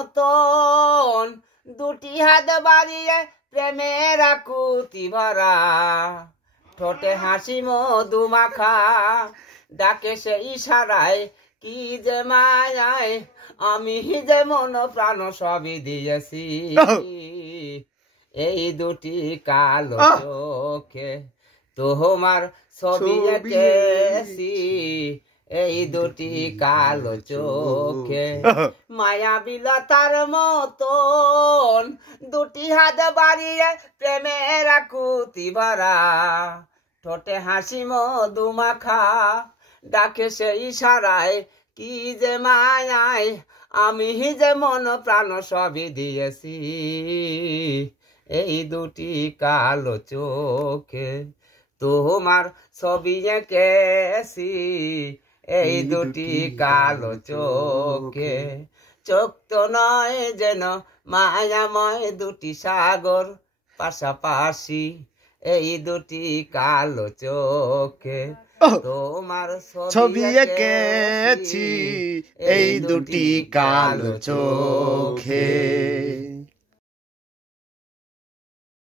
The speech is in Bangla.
মতন দুটি হাত বাড়িয়ে প্রেমের আকুতি ভরা ঠোঁটে হাসি মধুমাখা ডাকে সে ইশারায় কি যে মায়ায় আমি যে মন প্রাণ সবই দিয়েছি এই দুটি কালো চোখে তোমার ছবি এঁকেছি এই দুটি কালো চোখে মায়া বিলাতার মতন দুটি হাত বাড়িয়ে প্রেমের আকুতি ভরা ঠোঁটে হাসি মধুমাখা ডাকে সে ইশারায় কি যে মায়ায় আমি যে মন প্রাণ সবই দিয়েছি এই দুটি কালো চোখে তোমার ছবি এঁকেছি এই দুটি কালো চোখে চোখ তো নয় যেন মায়াময় দুটি সাগর পাশাপাশি এই দুটি কালো চোখে তোমার ছবি এঁকেছি এই দুটি কালো চোখে।